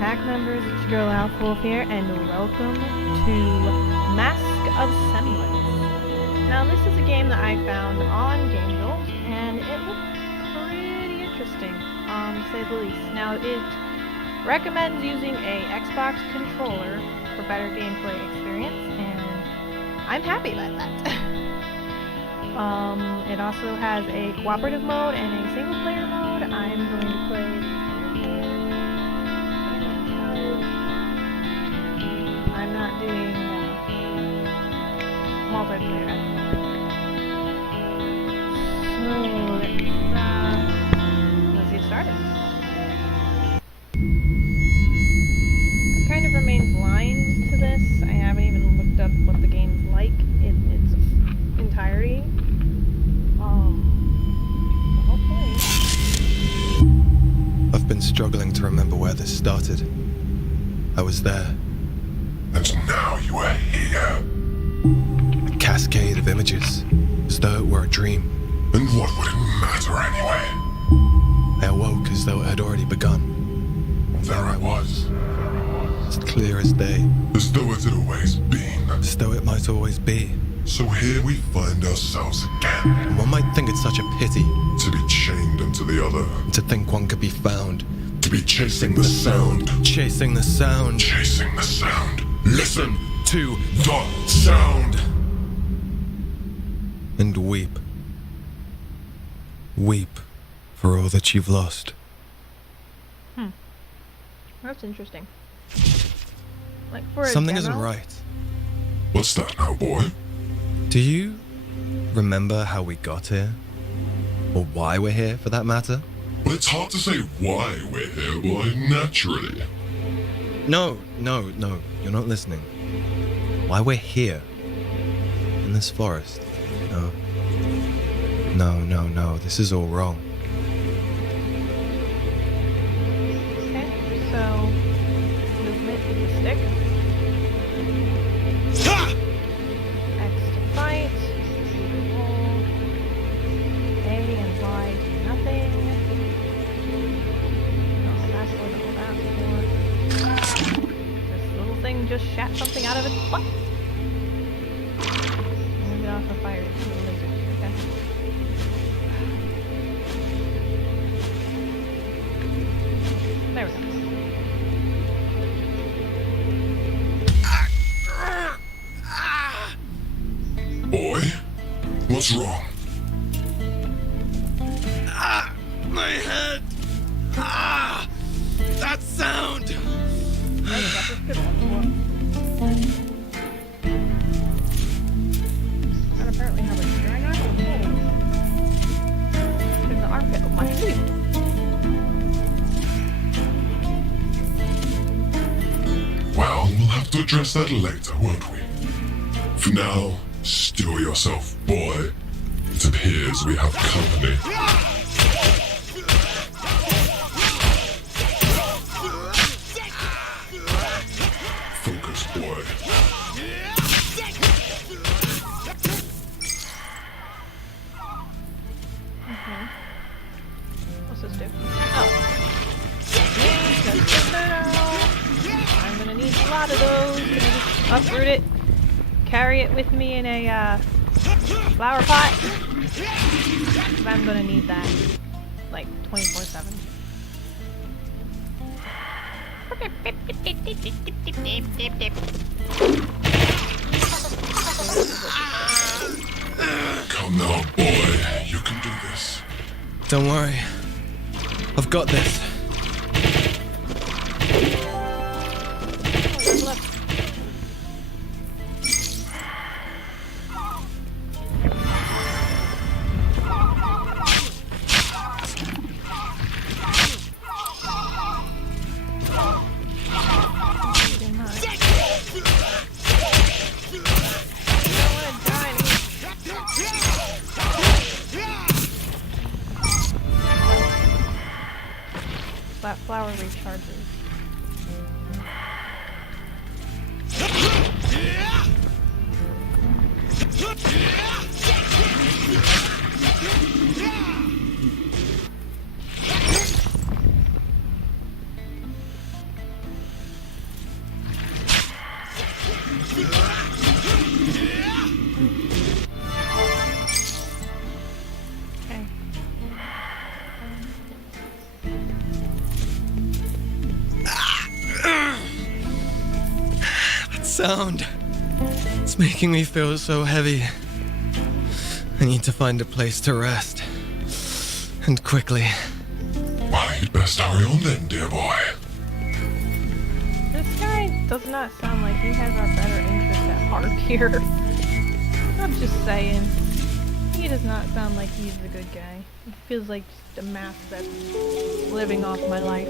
pack members, it's your girl Wolf here, and welcome to Mask of Semblance. Now this is a game that I found on Game Jolt, and it looked pretty interesting, to say the least. Now it recommends using a Xbox controller for better gameplay experience, and I'm happy about that. It also has a cooperative mode and a single player mode. I'm going to play... I'm not doing multiplayer at the moment. So let's get started. I've kind of remained blind to this. I haven't even looked up what the game's like in its entirety. Hopefully. I've been struggling to remember where this started. I was there. And now you are here. A cascade of images, as though it were a dream. And what would it matter anyway? I awoke as though it had already begun. There I was. As clear as day. As though it had always been. As though it might always be. So here we find ourselves again. And one might think it's such a pity. To be chained into the other. To think one could be found. To be chasing the sound. Chasing the sound. Chasing the sound. Listen to the sound. And weep. Weep for all that you've lost. That's interesting. Like for Something a isn't demo? right. What's that now, boy? Do you remember how we got here? Or why we're here, for that matter? Well, it's hard to say why we're here, boy, naturally. No, you're not listening. Why we're here. In this forest. No, this is all wrong. Okay, so movement with the stick. X to fight. Roll. A and Y do nothing. Oh, that's what all that for. This little thing just shot something out of its butt. And it also fired two lasers. Okay. There we go. Boy, what's wrong? My head! That sound! I got this good one before. And apparently have a dry knife on hold in the armpit of my sleeve. Well, we'll have to address that later, won't we? For now, still yourself, boy. It appears we have company. Focus, boy. What's this do? Oh. I'm gonna need a lot of those. I'm gonna just uproot it. Carry it with me in a flower pot. I'm gonna need that like 24/7. Come now, boy. You can do this. Don't worry. I've got this. Look. That flower recharges. sound. It's making me feel so heavy. I need to find a place to rest. And quickly. Well, you'd best hurry on then, dear boy. This guy does not sound like he has our better interests at heart here. I'm just saying. He does not sound like he's a good guy. He feels like just a mask that's living off my life.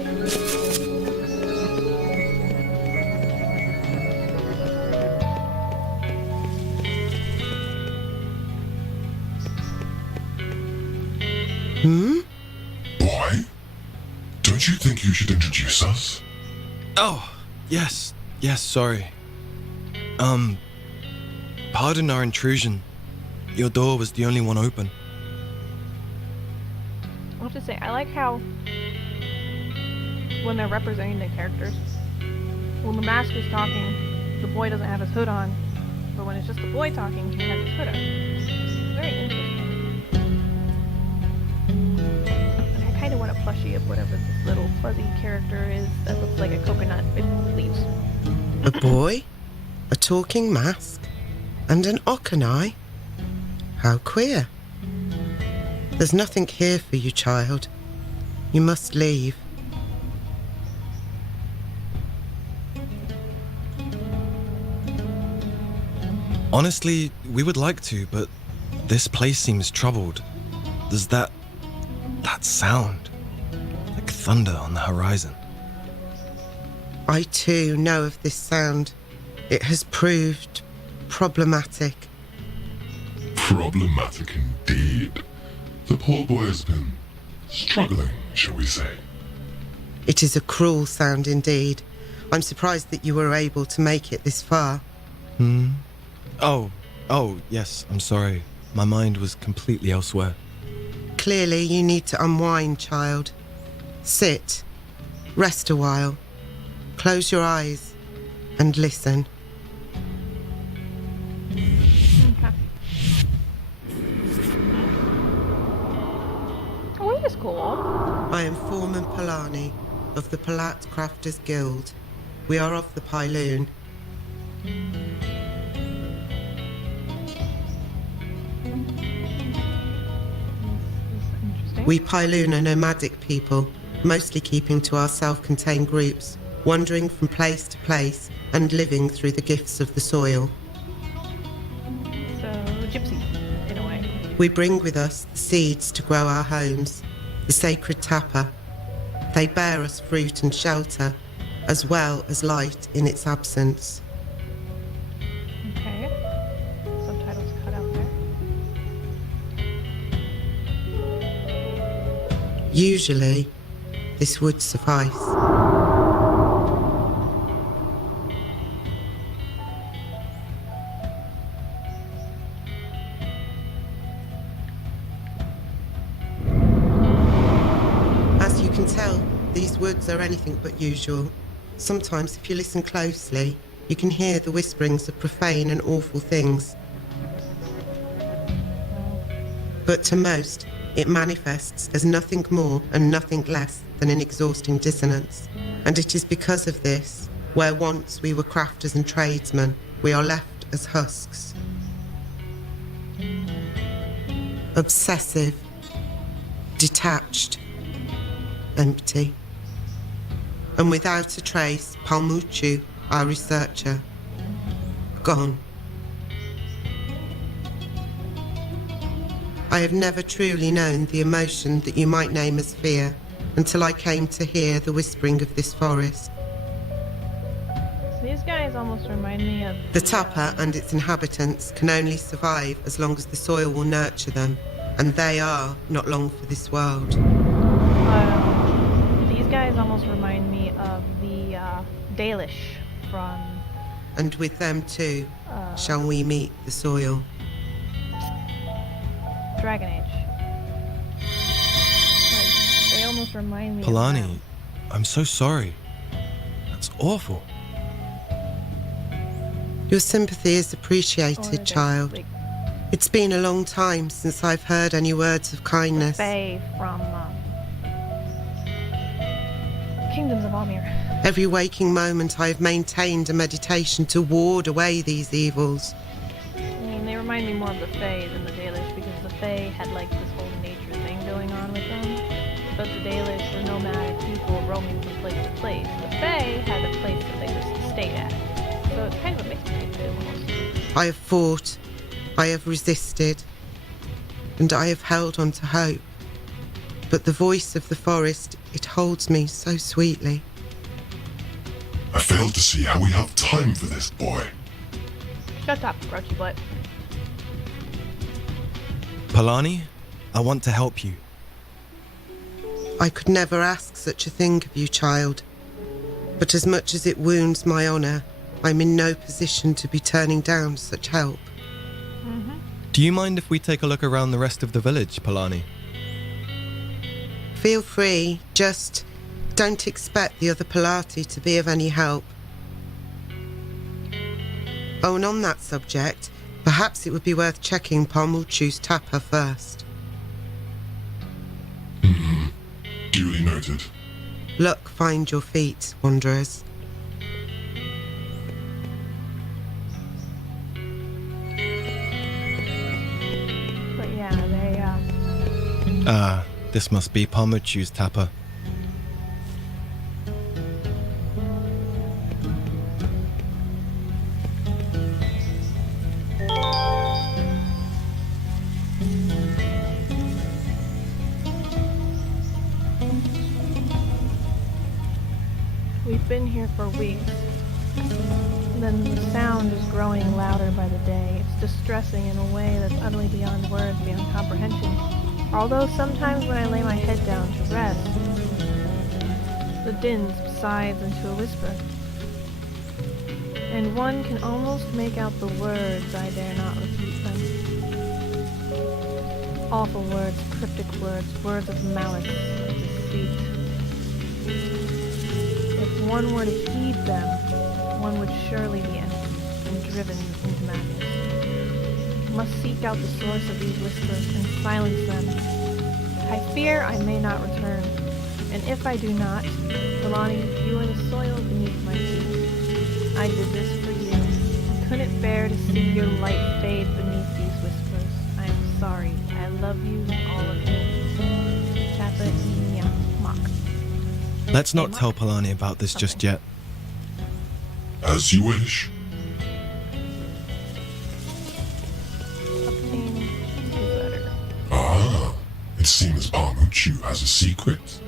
Boy, don't you think you should introduce us? Oh, yes, sorry. Pardon our intrusion. Your door was the only one open. I'll just say, I like how when they're representing the characters, when the mask is talking, the boy doesn't have his hood on, but when it's just the boy talking, he has his hood on. Very interesting. And I kind of want a plushie of whatever this little fuzzy character is that looks like a coconut with leaves. A boy, a talking mask, and an okanai? How queer. There's nothing here for you, child. You must leave. Honestly, we would like to, but this place seems troubled. There's that sound. Like thunder on the horizon. I too know of this sound. It has proved problematic. Problematic indeed. The poor boy has been struggling, shall we say. It is a cruel sound indeed. I'm surprised that you were able to make it this far. Oh, yes, I'm sorry. My mind was completely elsewhere. Clearly you need to unwind, child. Sit, rest a while, close your eyes, and listen. Okay. Oh, he is cool. I am Foreman Polani of the Palat Crafters Guild. We are of the Pyloon. Interesting. We Pyloon are nomadic people, mostly keeping to our self-contained groups, wandering from place to place and living through the gifts of the soil. So, gypsy, in a way. We bring with us the seeds to grow our homes, the sacred Tapa. They bear us fruit and shelter, as well as light in its absence. Okay. Subtitles cut out there. Usually, this would suffice. As you can tell, these woods are anything but usual. Sometimes, if you listen closely, you can hear the whisperings of profane and awful things. But to most, it manifests as nothing more and nothing less than an exhausting dissonance. And it is because of this, where once we were crafters and tradesmen, we are left as husks. Obsessive, detached, empty. And without a trace, Palmuchu, our researcher, gone. I have never truly known the emotion that you might name as fear until I came to hear the whispering of this forest. These guys almost remind me of The Tapa and its inhabitants can only survive as long as the soil will nurture them, and they are not long for this world. these guys almost remind me of the Dalish from And with them too, shall we meet the soil. Dragon Age. Like, they almost remind me of Polani, them. I'm so sorry. That's awful. Your sympathy is Or appreciated, they, child. like, It's been a long time since I've heard any words of kindness. Faye from kingdoms of Almir. Every waking moment I have maintained a meditation to ward away these evils. I mean, they remind me more of the Fae than the Dalish, because the Fae had like this whole nature thing going on with them. But the Dalish were nomadic people roaming from place to place. The Fae had a place that they just stayed at. So it's kind of a mix between the two almost. I have fought, I have resisted, and I have held on to hope. But the voice of the forest, it holds me so sweetly. I fail to see how we have time for this, boy. Shut up, grouchy butt. Polani, I want to help you. I could never ask such a thing of you, child. But as much as it wounds my honour, I'm in no position to be turning down such help. Do you mind if we take a look around the rest of the village, Polani? Feel free, just don't expect the other Palati to be of any help. Oh, and on that subject, perhaps it would be worth checking Pomulchu's Tapa first. Duly noted. Luck find your feet, wanderers. But yeah, they, This must be Pomulchu's Tapa. we've been here for weeks. Then the sound is growing louder by the day. It's distressing in a way that's utterly beyond words, beyond comprehension. Although sometimes when I lay my head down to rest, the din subsides into a whisper. And one can almost make out the words, I dare not repeat them. Awful words, cryptic words, words of malice, of deceit. If one were to heed them, one would surely be empty and driven into madness. Must seek out the source of these whispers and silence them. I fear I may not return, and if I do not, Polani, you are the soil beneath my feet. I did this for you. I couldn't bear to see your light fade beneath these whispers. I am sorry. I love you, all of you. Tapa Inya Mock. Let's not tell Polani about this just yet. As you wish. Obtain letter. Ah, it seems Pomulchu has a secret.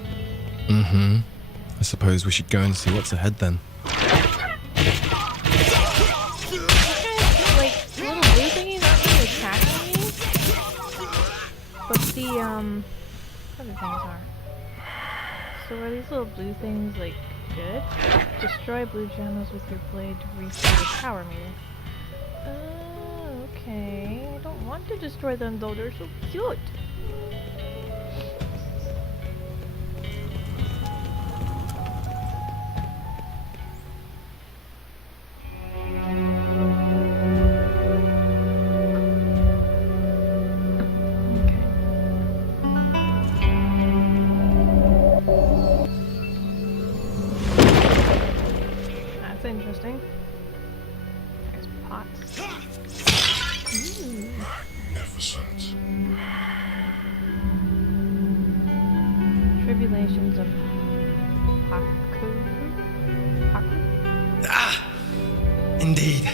Mm-hmm. I suppose we should go and see what's ahead then. Like, little blue thingies aren't really attacking me, but the, other things are. So are these little blue things, like, good? Destroy blue gems with your blade to refill the power meter. Okay. I don't want to destroy them though, they're so cute. That's interesting. There's pots. Ooh. Magnificent. Tribulations of Haku. Haku? Indeed.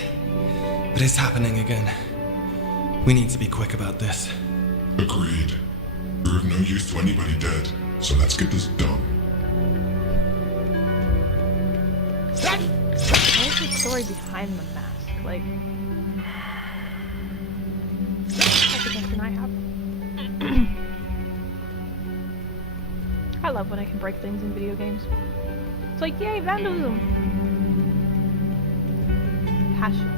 But it's happening again. We need to be quick about this. Agreed. We're of no use to anybody dead, so let's get this done. What is the story behind the mask? Like, that's a question I have. I love when I can break things in video games. It's like, yay, vandalism! Passion.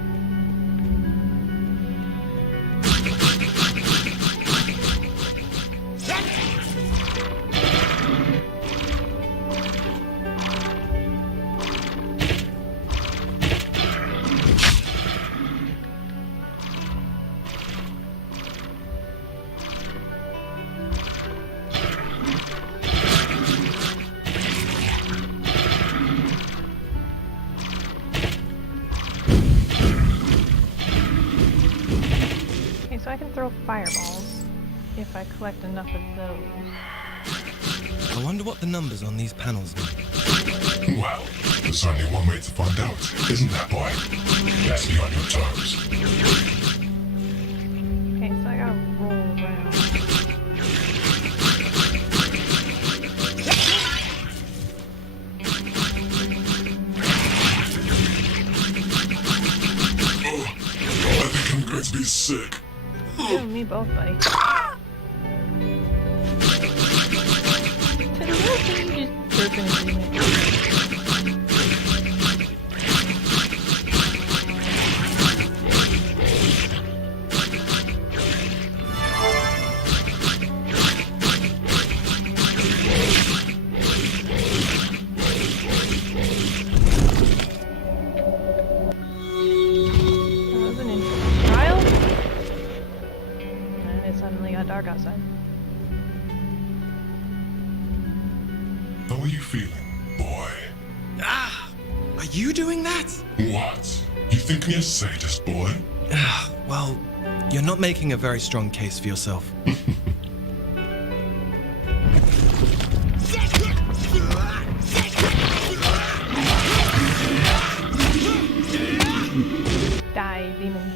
throw fireballs if I collect enough of those. I wonder what the numbers on these panels mean. Well, there's only one way to find out, isn't there, boy? Let's be on your toes. Okay, so I gotta roll around. I think I'm going to be sick. You and me both, buddy. To the real thing, you just burp into me. Dark outside. How are you feeling, boy? Ah! Are you doing that? What? You think me a sadist, boy? Well, you're not making a very strong case for yourself. Die, demon.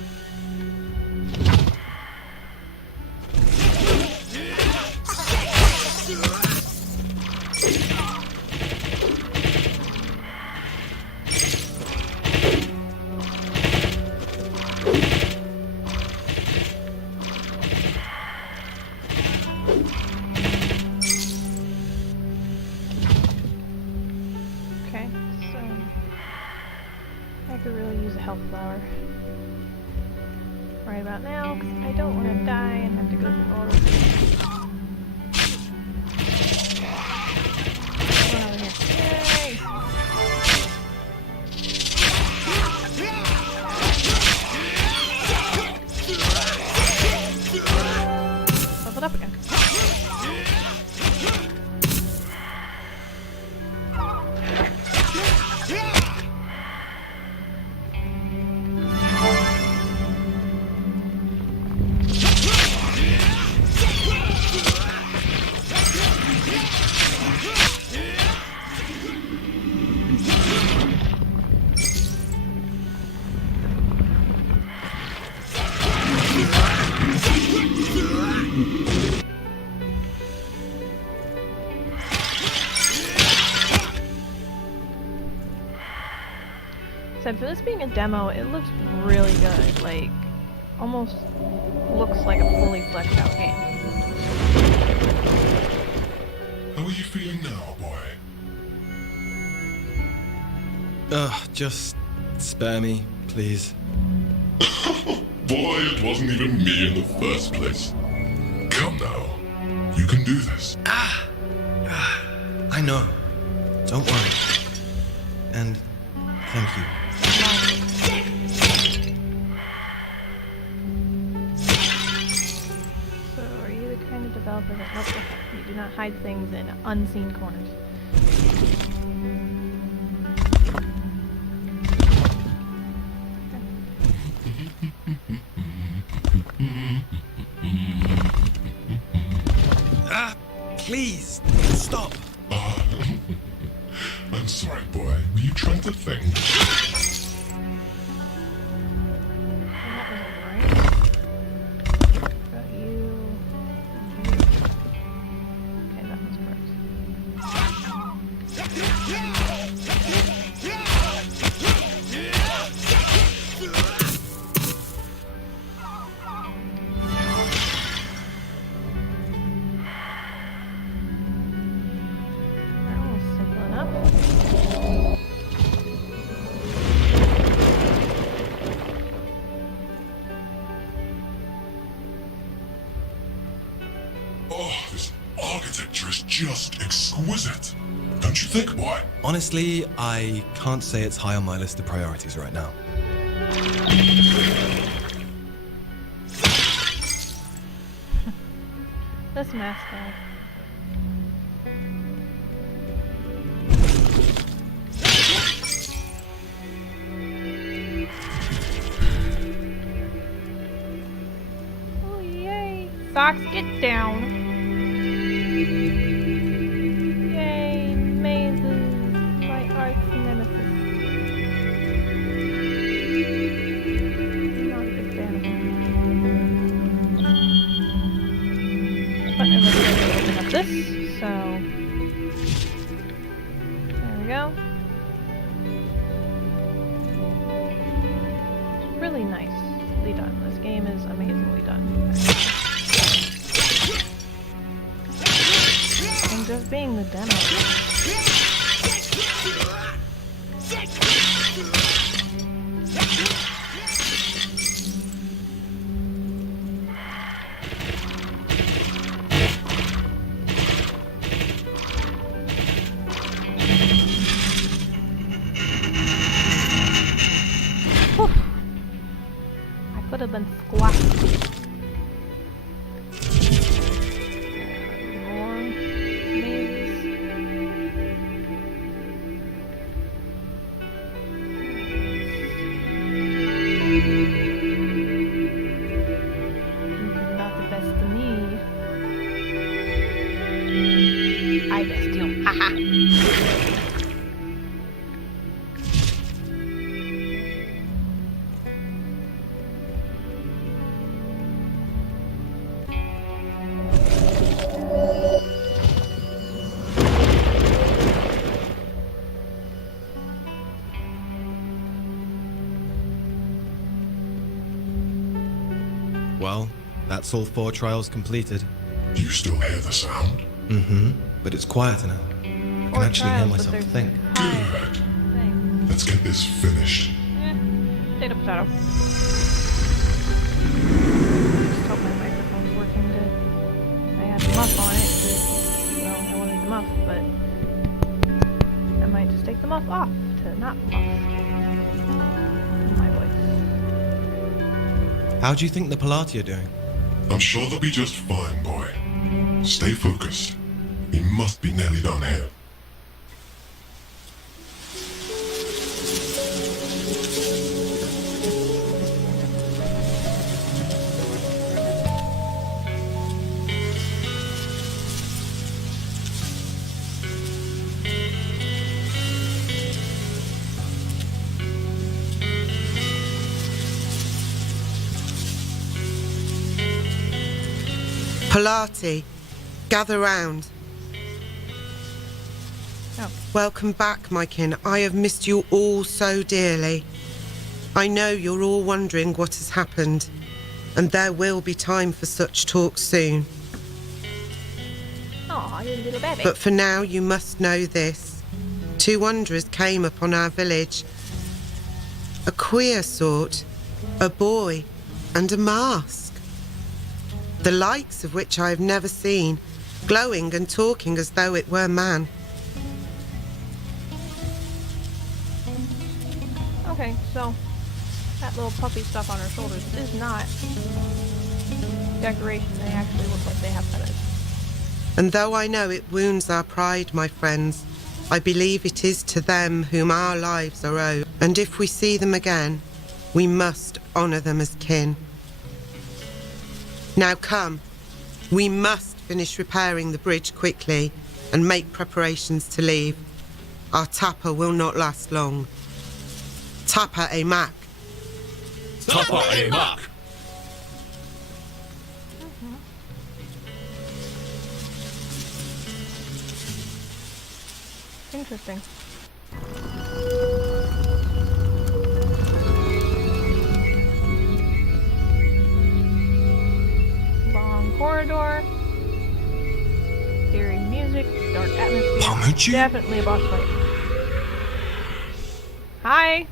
Okay, so I could really use a health flower right about now because I don't want to die and have to go through all this. Run over here. Yay! Leveled up again. So for this being a demo, it looks really good. Like, almost looks like a fully fleshed out game. How are you feeling now, boy? Just spare me, please. Boy, it wasn't even me in the first place. Come now. You can do this. I know. Don't worry. And thank you. So, are you the kind of developer that nope, you do not hide things in unseen corners? Please, stop. I'm sorry, boy. Were you trying to think? That wasn't right. Got you. Okay, that one's first. That one was simple enough. Oh, this architecture is just exquisite. Don't you think, boy? Honestly, I can't say it's high on my list of priorities right now. This mascot. Oh Fox, get down. Yay, mazes, my arch nemesis. Not a big fan of them. But it looks like we're open up this, so there we go. It's really nicely done. This game is amazingly done. And just being the demo. Whew. I could have been squashed. More mazes. Not the best to me. I best you. Haha. Well, that's all 4 trials completed. You still hear the sound? Mm-hmm. But it's quieter now. I can Four actually hear trials, but myself there's think. high Good. thing. Let's get this finished. Potato, potato. Just hope my microphone's working good. I had the muff on it. Well, I wanted the muff, but I might just take the muff off to not muff my voice. How do you think the Palati are doing? I'm sure they'll be just fine, boy. Stay focused. We must be nearly done here. Palati, gather round. Oh. Welcome back, my kin. I have missed you all so dearly. I know you're all wondering what has happened, and there will be time for such talk soon. Aw, you little baby. But for now, you must know this. 2 wanderers came upon our village. A queer sort, a boy, and a mask. The likes of which I have never seen, glowing and talking as though it were man. Okay, so that little puppy stuff on her shoulders is not decoration. They actually look like they have feathers. And though I know it wounds our pride, my friends, I believe it is to them whom our lives are owed. And if we see them again, we must honour them as kin. Now come, we must finish repairing the bridge quickly and make preparations to leave. Our Tapa will not last long. Tapa e mak. Tapa e mak. Interesting. Long corridor. Eerie music. Dark atmosphere. Pamuchi? Definitely a boss fight. Hi.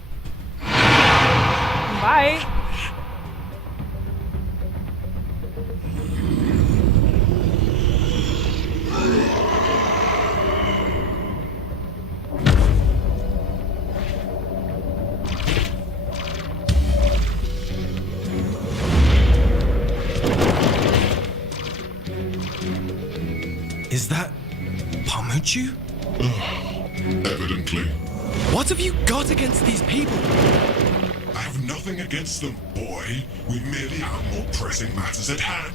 Bye. Is that Pamuchu? Evidently. What have you got against these people? I have nothing against them, boy. We merely have more pressing matters at hand.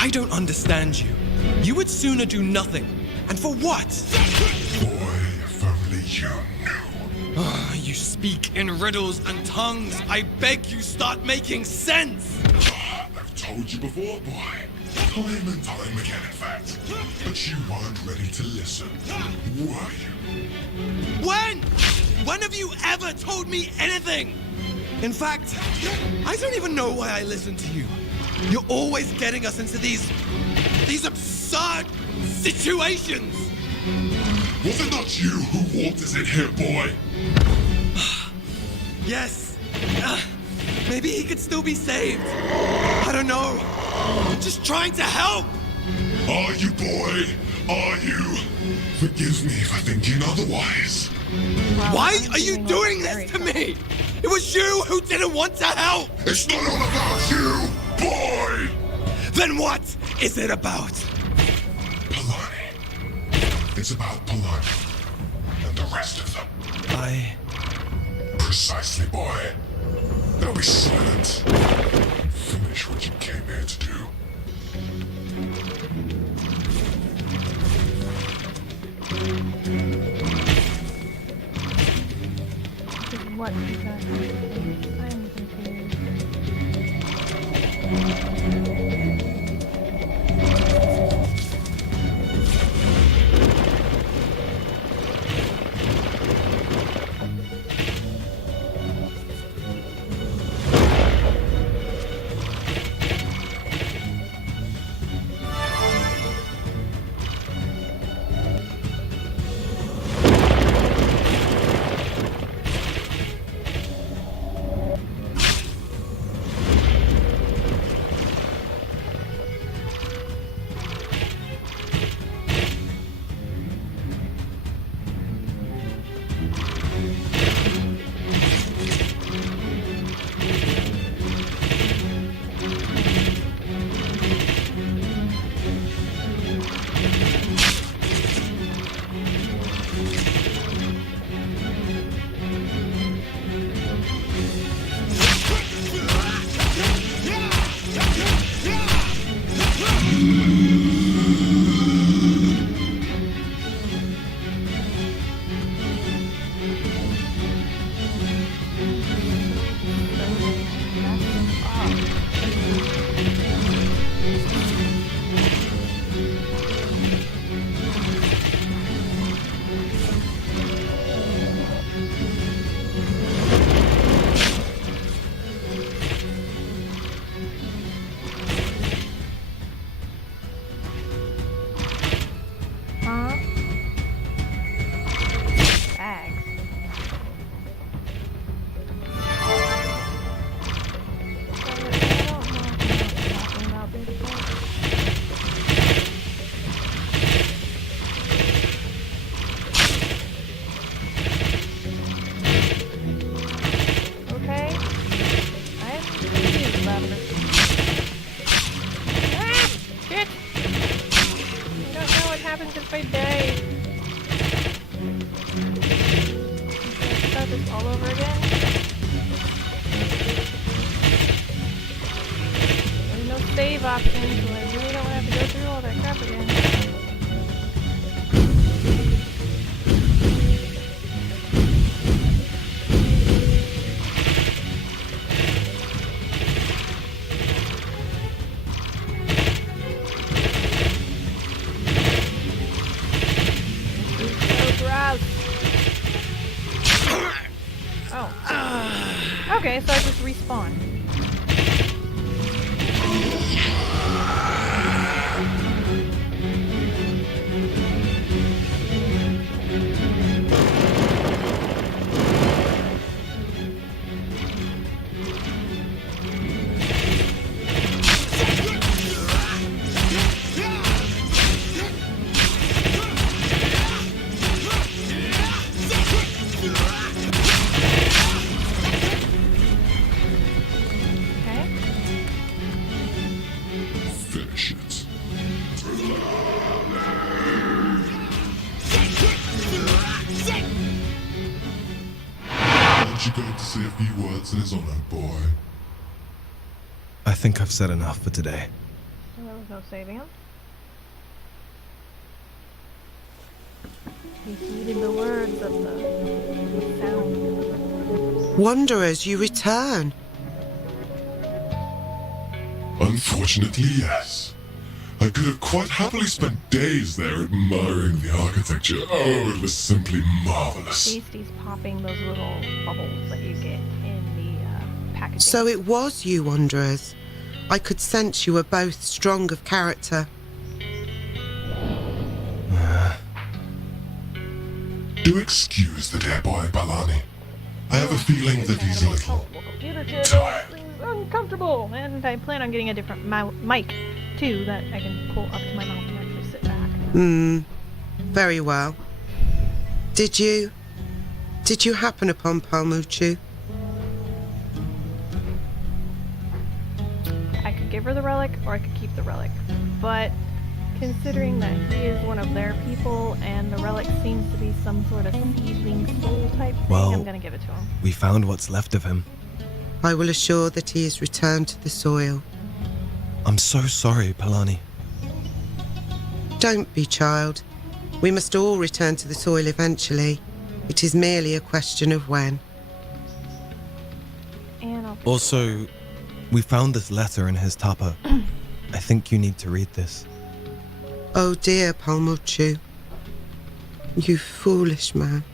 I don't understand you. You would sooner do nothing. And for what? Boy, if only you knew. You speak in riddles and tongues. I beg you start making sense. I've told you before, boy. Time and time again, in fact. But you weren't ready to listen, were you? When? When have you ever told me anything? In fact, I don't even know why I listen to you. You're always getting us into these absurd situations. Was it not you who walked us in here, boy? Yes. Maybe he could still be saved. I don't know. I'm just trying to help. Are you, boy? Are you? Forgive me for thinking otherwise. Wow, Why I'm are you doing doing very this to me? It was you who didn't want to help. It's not all about you, boy! Then what is it about? Polani. It's about Polani and the rest of them. Precisely, boy. Now be silent and finish what you came here to do. What exactly? I'm confused. save options, so I really don't have to go through all that crap again. Oh. Okay, so I just respawn. Finish it. Aren't you going to say a few words in his honor, boy? I think I've said enough for today. There was no saving him. He heeded the words of the sound. Wanderers, you return. Unfortunately, yes. I could have quite happily spent days there admiring the architecture. Oh, it was simply marvelous. Beastie's popping those little bubbles that you get in the packaging. So it was you, Wanderers. I could sense you were both strong of character. Do excuse the dear boy, Balani. I have a feeling that he's a little tired. Uncomfortable, and I plan on getting a different mic too that I can pull up to my mouth and actually sit back. Very well. Did you happen upon Palmuchu? I could give her the relic, or I could keep the relic, but considering that he is one of their people and the relic seems to be some sort of seedling soul type thing, Well, I'm gonna give it to him. We found what's left of him. I will assure that he is returned to the soil. I'm so sorry, Palani. Don't be, child. We must all return to the soil eventually. It is merely a question of when. And I'll Also, we found this letter in his Tapa. I think you need to read this. Oh dear, Palmuchu. You foolish man.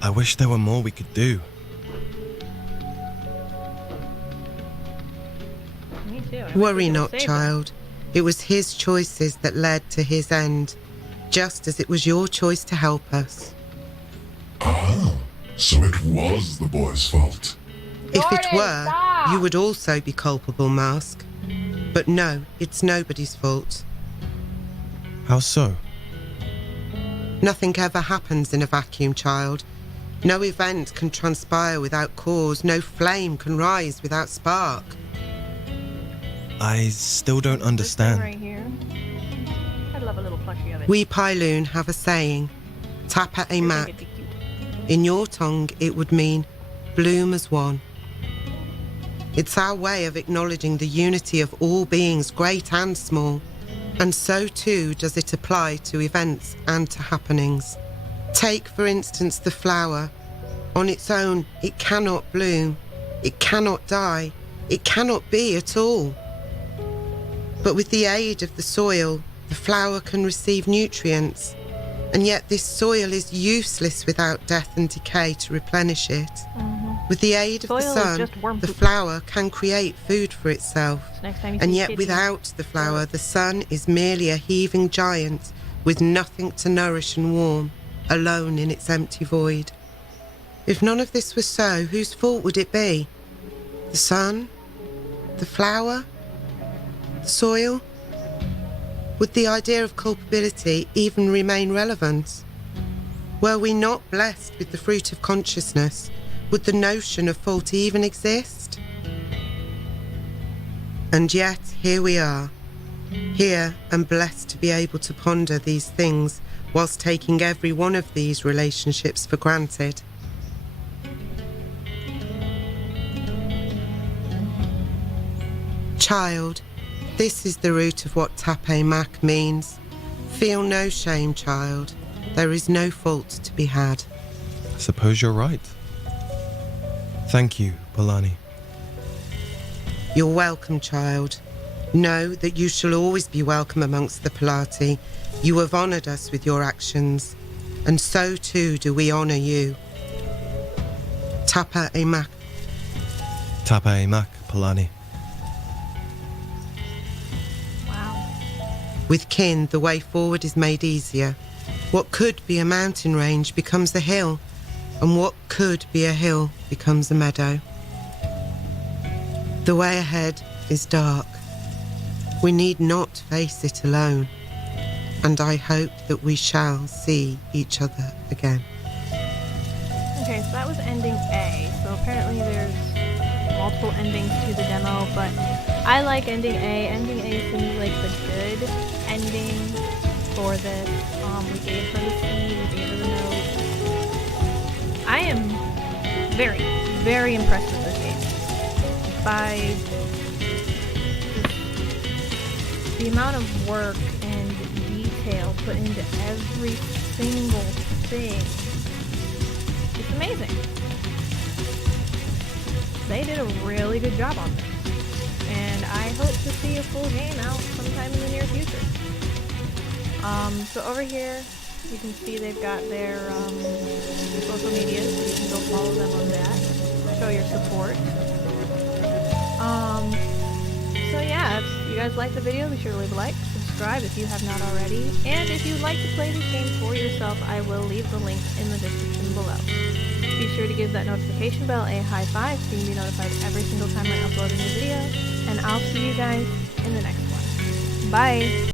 I wish there were more we could do. Me too. I wish Worry we could've not, saved him. child. It was his choices that led to his end, just as it was your choice to help us. Ah, so it was the boy's fault. If it were, you would also be culpable, Mask. But no, it's nobody's fault. How so? Nothing ever happens in a vacuum, child. No event can transpire without cause. No flame can rise without spark. I still don't This thing understand. right here. I'd love a little plushie of it. We Pyloon have a saying, Tapa e I think mak. it'd be cute. In your tongue, it would mean bloom as one. It's our way of acknowledging the unity of all beings, great and small. And so too does it apply to events and to happenings. Take, for instance, the flower. On its own, it cannot bloom. It cannot die. It cannot be at all. But with the aid of the soil, the flower can receive nutrients. And yet this soil is useless without death and decay to replenish it. With the aid of the Soil is sun, just worm the poop. flower can create food for itself. So next time you And see yet kids without the flower, the sun is merely a heaving giant with nothing to nourish and warm, alone in its empty void. If none of this was so, whose fault would it be? The sun? The flower? The soil? Would the idea of culpability even remain relevant? Were we not blessed with the fruit of consciousness? Would the notion of fault even exist? And yet, here we are, here and blessed to be able to ponder these things whilst taking every one of these relationships for granted. Child, this is the root of what Tape Mak means. Feel no shame, child. There is no fault to be had. I suppose you're right. Thank you, Palani. You're welcome, child. Know that you shall always be welcome amongst the Palati. You have honoured us with your actions, and so too do we honour you. Tapa e mak. Tapa e mak, Palani. Wow. With kin, the way forward is made easier. What could be a mountain range becomes a hill, and what could be a hill becomes a meadow. The way ahead is dark. We need not face it alone, and I hope that we shall see each other again. Okay, so that was ending A. So apparently there's multiple endings to the demo, but I like ending A. Ending A seems like the good ending for this. We gave her the seed, we gave her the note. I am very, very impressed with this game. By the amount of work and detail put into every single thing, it's amazing. They did a really good job on this, and I hope to see a full game out sometime in the near future. So over here, you can see they've got their social media, so you can go follow them on that, show your support. So yeah, if you guys like the video, be sure to leave a like, subscribe if you have not already, and if you'd like to play this game for yourself, I will leave the link in the description below. Be sure to give that notification bell a high five so you can be notified every single time I upload a new video, and I'll see you guys in the next one. Bye!